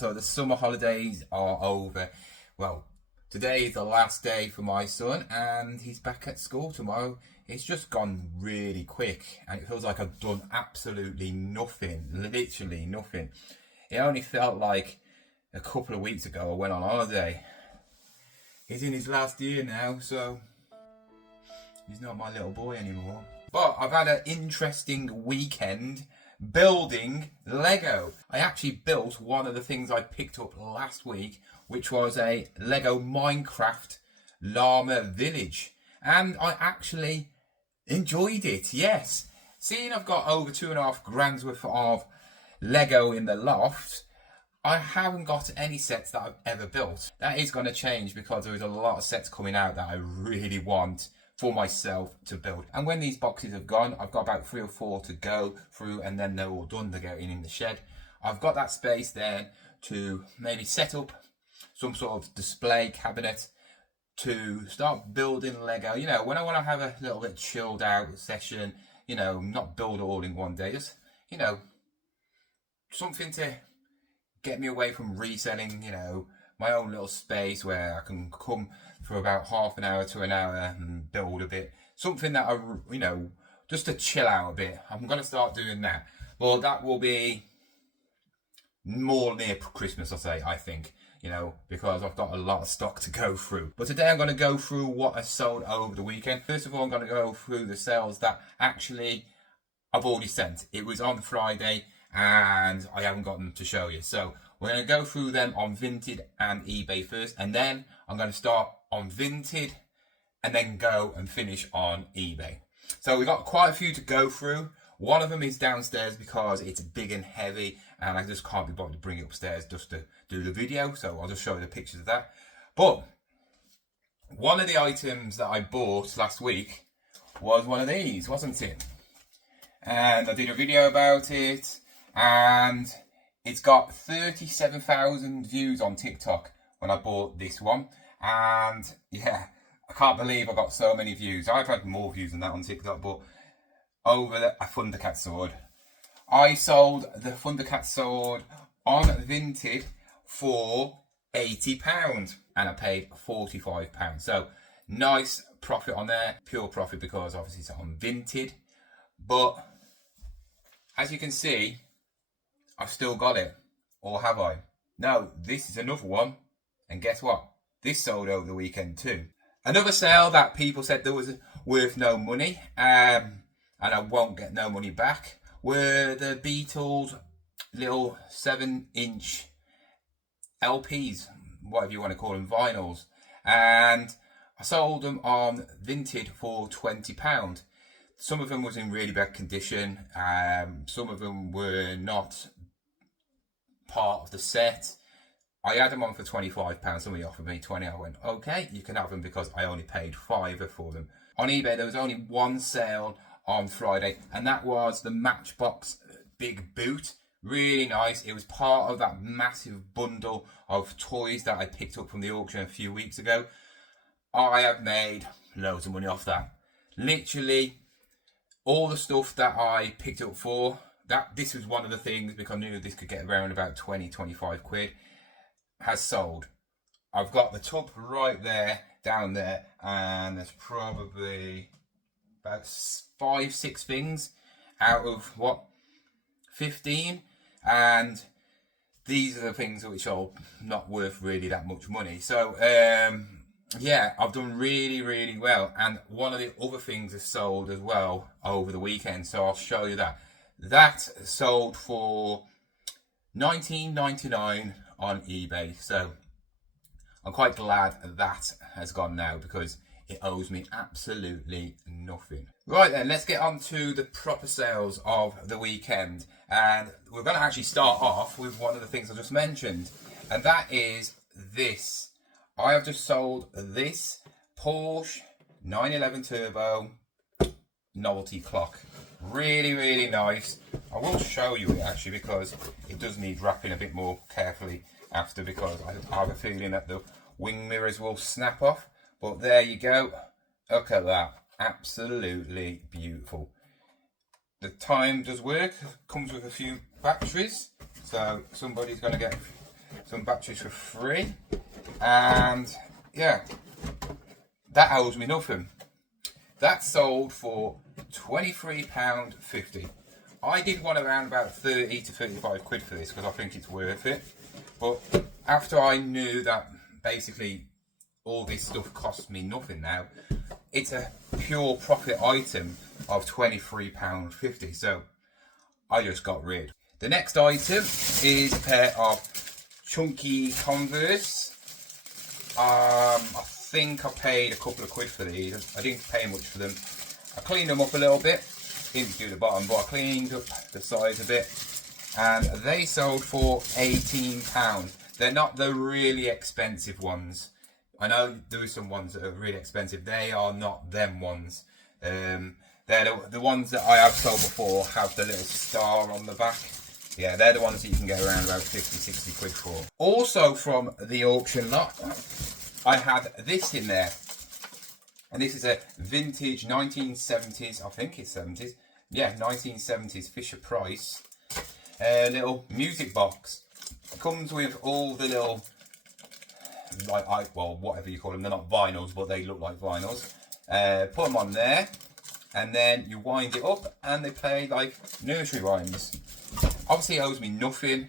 So the summer holidays are over. Well, today is the last day for my son and he's back at school tomorrow. It's just gone really quick and it feels like I've done absolutely nothing, literally nothing. It only felt like a couple of weeks ago I went on holiday. He's in his last year now, so he's not my little boy anymore. But I've had an interesting weekend building Lego. I actually built one of the things I picked up last week, which was a Lego Minecraft llama village. And I actually enjoyed it, yes. Seeing I've got over £2.5 worth of Lego in the loft, I haven't got any sets that I've ever built. That is going to change because there is a lot of sets coming out that I really want for myself to build. And when these boxes have gone, I've got about 3 or 4 to go through and then they're all done. They're going in the shed. I've got that space then to maybe set up some sort of display cabinet to start building Lego. You know, when I want to have a little bit chilled out session, you know, not build all in one day, just, you know, something to get me away from reselling, you know, my own little space where I can come for about half an hour to an hour and build a bit. Something that I, you know, just to chill out a bit. I'm going to start doing that. Well, that will be more near Christmas, I'll say, I think, you know, because I've got a lot of stock to go through. But today I'm going to go through what I sold over the weekend. First of all, I'm going to go through the sales that actually I've already sent. It was on Friday and I haven't got them to show you. So we're going to go through them on Vinted and eBay first, and then I'm going to start on Vinted and then go and finish on eBay. So we've got quite a few to go through. One of them is downstairs because it's big and heavy and I just can't be bothered to bring it upstairs just to do the video. So I'll just show you the pictures of that. But one of the items that I bought last week was one of these, wasn't it? And I did a video about it and it's got 37,000 views on TikTok when I bought this one. And yeah, I can't believe I got so many views. I've had more views than that on TikTok, but over a Thundercat sword. I sold the Thundercat sword on Vinted for £80 and I paid £45. So nice profit on there, pure profit because obviously it's on Vinted. But as you can see, I've still got it, or have I? No, this is another one, and guess what? This sold over the weekend too. Another sale that people said there was worth no money, and I won't get no money back, were the Beatles little 7-inch LPs, whatever you want to call them, vinyls, and I sold them on Vinted for £20. Some of them was in really bad condition, some of them were not part of the set. I had them on for £25. Somebody offered me 20. I went, okay, you can have them because I only paid £5 for them. On eBay, there was only one sale on Friday, and that was the Matchbox Big Boot. Really nice. It was part of that massive bundle of toys that I picked up from the auction a few weeks ago. I have made loads of money off that. Literally, all the stuff that I picked up for, this was one of the things, because I knew this could get around about 20-25 quid, has sold. I've got the tub right there, down there, and there's probably about 5-6 things out of, 15? And these are the things which are not worth really that much money. So, yeah, I've done really, really well. And one of the other things is sold as well over the weekend, so I'll show you that. That sold for $19.99 on eBay. So I'm quite glad that has gone now because it owes me absolutely nothing. Right then, let's get on to the proper sales of the weekend. And we're going to actually start off with one of the things I just mentioned. And that is this. I have just sold this Porsche 911 Turbo novelty clock. Really, really nice. I will show you it actually because it does need wrapping a bit more carefully after, because I have a feeling that the wing mirrors will snap off. But there you go. Look at that. Absolutely beautiful. The time does work. Comes with a few batteries. So somebody's going to get some batteries for free. And yeah, that owes me nothing. That sold for £23.50. I did one around about 30 to 35 quid for this because I think it's worth it. But after I knew that basically all this stuff costs me nothing now, it's a pure profit item of £23.50. So I just got rid. The next item is a pair of chunky Converse. I think I paid a couple of quid for these. I didn't pay much for them. I cleaned them up a little bit. Didn't do the bottom, but I cleaned up the sides a bit. And they sold for £18. They're not the really expensive ones. I know there are some ones that are really expensive. They are not them ones. They're the ones that I have sold before have the little star on the back. Yeah, they're the ones that you can get around about 50, 60 quid for. Also from the auction lot, I had this in there. And this is a vintage 1970s, I think it's 70s. Yeah, 1970s Fisher Price little music box. It comes with all the little, well, whatever you call them. They're not vinyls, but they look like vinyls. Put them on there, and then you wind it up, and they play like nursery rhymes. Obviously, it owes me nothing.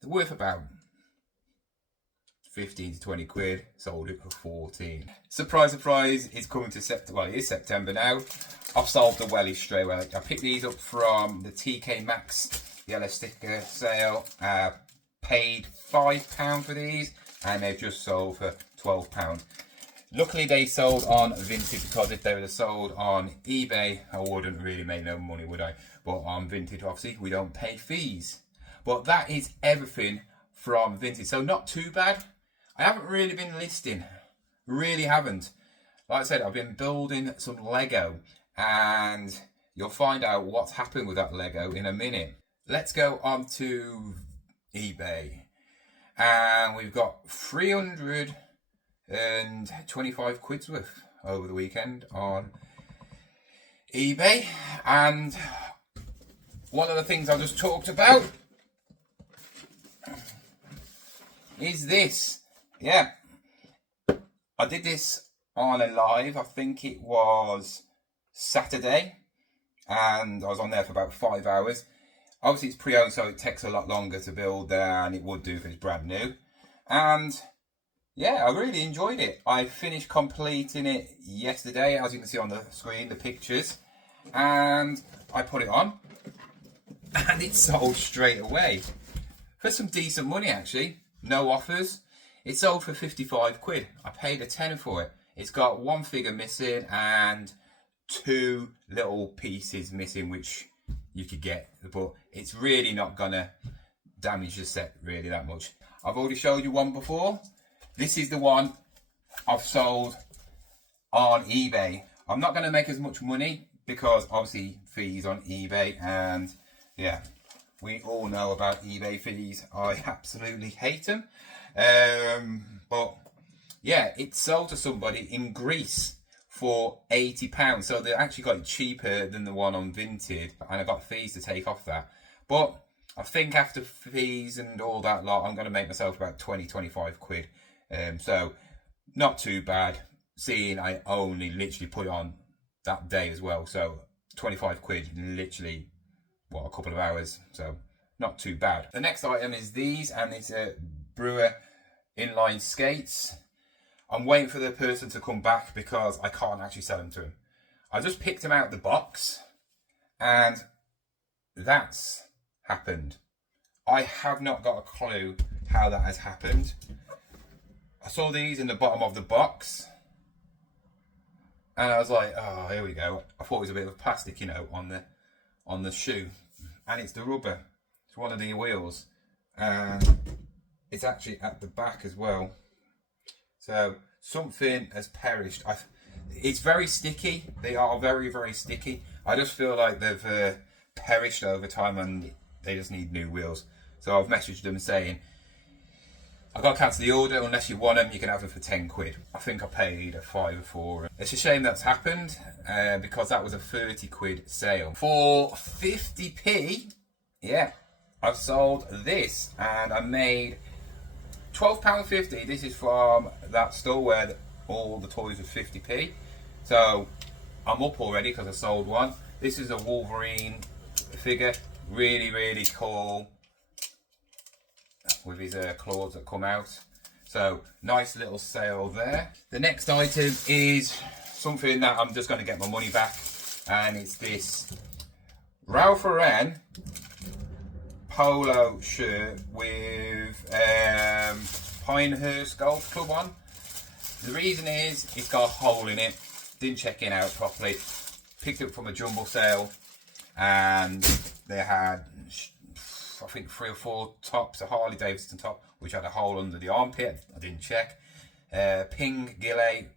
They're worth about 15 to 20 quid. Sold it for 14. Surprise, surprise, it's coming to September. Well, it is September now. I've sold the wellies straight away. I picked these up from the TK Maxx yellow sticker sale. Paid £5 for these, and they've just sold for £12. Luckily, they sold on Vinted, because if they were sold on eBay, I wouldn't really make no money, would I? But on Vinted, obviously, we don't pay fees. But that is everything from Vinted. So not too bad. I haven't really been listing. Really haven't. Like I said, I've been building some Lego, and you'll find out what's happened with that Lego in a minute. Let's go on to eBay. And we've got 325 quid's worth over the weekend on eBay. And one of the things I just talked about is this. Yeah, I did this on a live, I think it was Saturday, and I was on there for about 5 hours. Obviously it's pre-owned, so it takes a lot longer to build than it would do if it's brand new. And yeah, I really enjoyed it. I finished completing it yesterday, as you can see on the screen, the pictures. And I put it on, and it sold straight away. For some decent money, actually. No offers. It sold for 55 quid. I paid a tenner for it. It's got one figure missing and two little pieces missing, which you could get, but it's really not gonna damage the set really that much. I've already showed you one before. This is the one I've sold on eBay. I'm not gonna make as much money because obviously fees on eBay, and yeah, we all know about eBay fees. I absolutely hate them. But yeah, it sold to somebody in Greece for £80. So they actually got it cheaper than the one on Vinted, and I got fees to take off that. But I think after fees and all that lot, I'm going to make myself about 20-25 quid. So not too bad, seeing I only literally put it on that day as well. So 25 quid in literally, what, a couple of hours. So not too bad. The next item is these, and it's a Brewer inline skates. I'm waiting for the person to come back because I can't actually sell them to him. I just picked them out of the box, and that's happened. I have not got a clue how that has happened. I saw these in the bottom of the box, and I was like, oh, here we go. I thought it was a bit of plastic, you know, on the shoe, and it's the rubber. It's one of the wheels, and it's actually at the back as well. So something has perished. It's very sticky. They are very, very sticky. I just feel like they've perished over time, and they just need new wheels. So I've messaged them saying, I've got to cancel the order. Unless you want them, you can have them for 10 quid. I think I paid a £5 for it. It's a shame that's happened because that was a 30 quid sale. For 50p, yeah, I've sold this, and I made £12.50. This is from that store where all the toys are 50p. So I'm up already because I sold one. This is a Wolverine figure, really cool, with his claws that come out. So nice little sale there. The next item is something that I'm just going to get my money back, and it's this Ralph Lauren polo shirt with Pinehurst Golf Club on. The reason is it's got a hole in it. Didn't check it out properly. Picked it up from a jumble sale, and they had, I think, 3 or 4 tops, a Harley Davidson top, which had a hole under the armpit. I didn't check. Ping Gillet,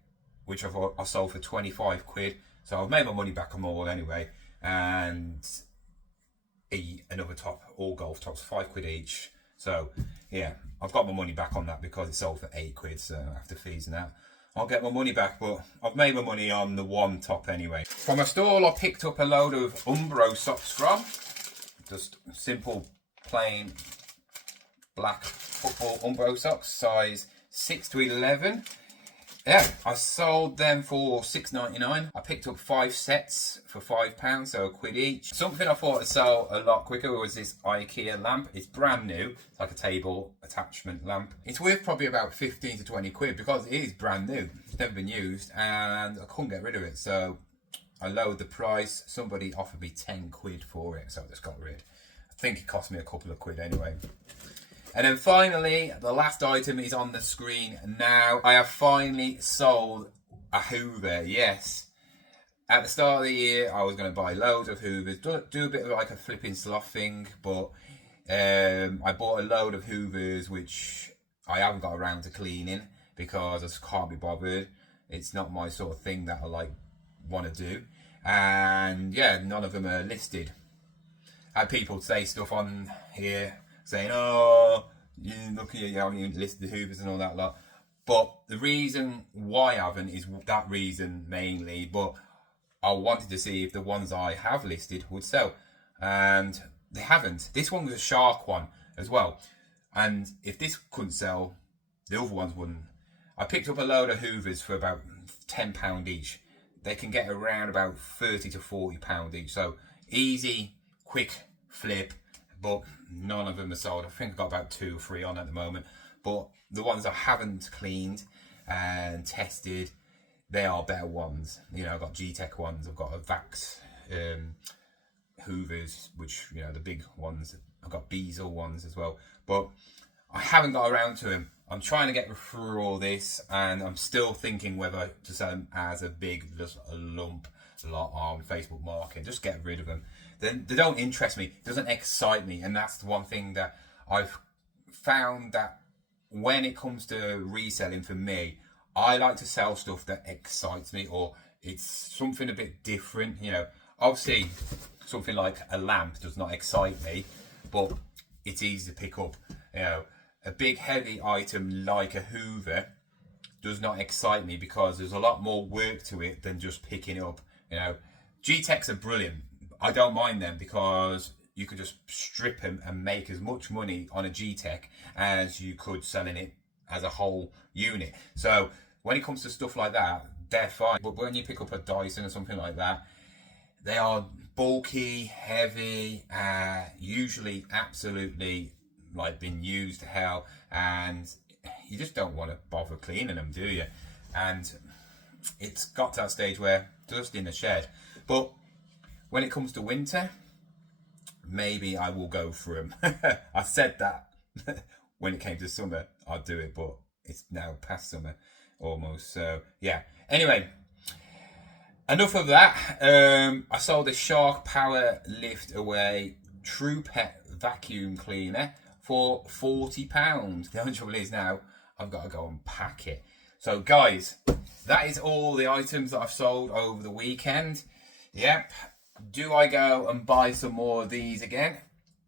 which I sold for 25 quid. So I've made my money back on them all anyway. And another top, all golf tops, 5 quid each. So yeah, I've got my money back on that because it sold for 8 quid. So after fees and that, I'll get my money back, but I've made my money on the one top anyway. From a stall, I picked up a load of Umbro socks from. Just simple, plain, black football Umbro socks, size 6 to 11. Yeah, I sold them for £6.99. I picked up 5 sets for £5, so a quid each. Something I thought I'd sell a lot quicker was this IKEA lamp. It's brand new. It's like a table attachment lamp. It's worth probably about 15 to 20 quid because it is brand new. It's never been used and I couldn't get rid of it. So I lowered the price. Somebody offered me 10 quid for it, so I just got rid. I think it cost me a couple of quid anyway. And then finally, the last item is on the screen now. I have finally sold a Hoover, yes. At the start of the year, I was going to buy loads of Hoovers, do a bit of like a flipping sloth thing, but I bought a load of Hoovers which I haven't got around to cleaning because I just can't be bothered. It's not my sort of thing that I want to do. And yeah, none of them are listed. I had people say stuff on here saying, oh, you haven't even listed the Hoovers and all that lot. But the reason why I haven't is that reason mainly. But I wanted to see if the ones I have listed would sell. And they haven't. This one was a shark one as well. And if this couldn't sell, the other ones wouldn't. I picked up a load of Hoovers for about £10 each. They can get around about £30 to £40 each. So easy, quick flip. But none of them are sold. I think I've got about 2 or 3 on at the moment. But the ones I haven't cleaned and tested, they are better ones. You know, I've got G-Tech ones. I've got a Vax Hoovers, which, you know, the big ones. I've got Beazle ones as well. But I haven't got around to them. I'm trying to get through all this, and I'm still thinking whether to sell them as a big, just a lump lot on Facebook Market. Just get rid of them. They don't interest me. It doesn't excite me, and that's the one thing that I've found, that when it comes to reselling for me, I like to sell stuff that excites me, or it's something a bit different. You know, obviously something like a lamp does not excite me, but it's easy to pick up. You know, a big heavy item like a Hoover does not excite me because there's a lot more work to it than just picking it up. You know, G-Techs are brilliant. I don't mind them because you could just strip them and make as much money on a G-Tech as you could selling it as a whole unit. So when it comes to stuff like that, they're fine. But when you pick up a Dyson or something like that, they are bulky, heavy, usually absolutely been used to hell, and you just don't want to bother cleaning them, do you? And it's got to that stage where just in the shed. But when it comes to winter, maybe I will go through them. I said that when it came to summer, I'd do it, but it's now past summer almost. So yeah. Anyway, enough of that. I sold a Shark Power Lift Away True Pet vacuum cleaner for £40. The only trouble is now I've got to go and pack it. So guys, that is all the items that I've sold over the weekend. Yep. Do I go and buy some more of these again?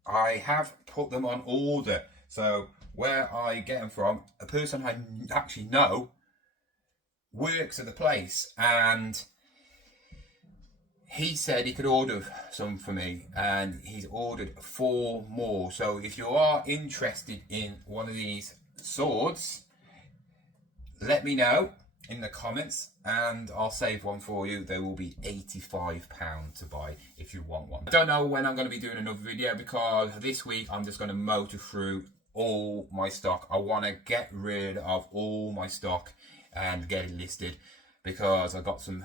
I have put them on order. So where I get them from, a person I actually know works at the place, and he said he could order some for me, and he's ordered 4 more. So if you are interested in one of these swords, let me know in the comments and I'll save one for you. They will be £85 to buy if you want one. I don't know when I'm going to be doing another video because this week I'm just going to motor through all my stock. I want to get rid of all my stock and get it listed because I've got some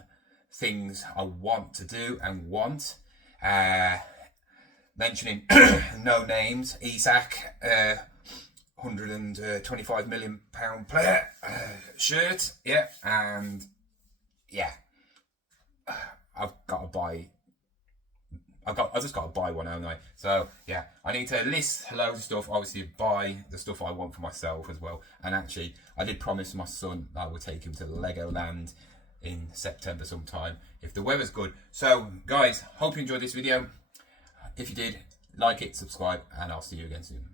things I want to do and want. Mentioning no names, Isak, £125 million player shirt, yeah, and yeah, I just got to buy one, haven't I? So yeah, I need to list loads of stuff. Obviously, buy the stuff I want for myself as well. And actually, I did promise my son I would take him to Legoland in September sometime if the weather's good. So guys, hope you enjoyed this video. If you did, like it, subscribe, and I'll see you again soon.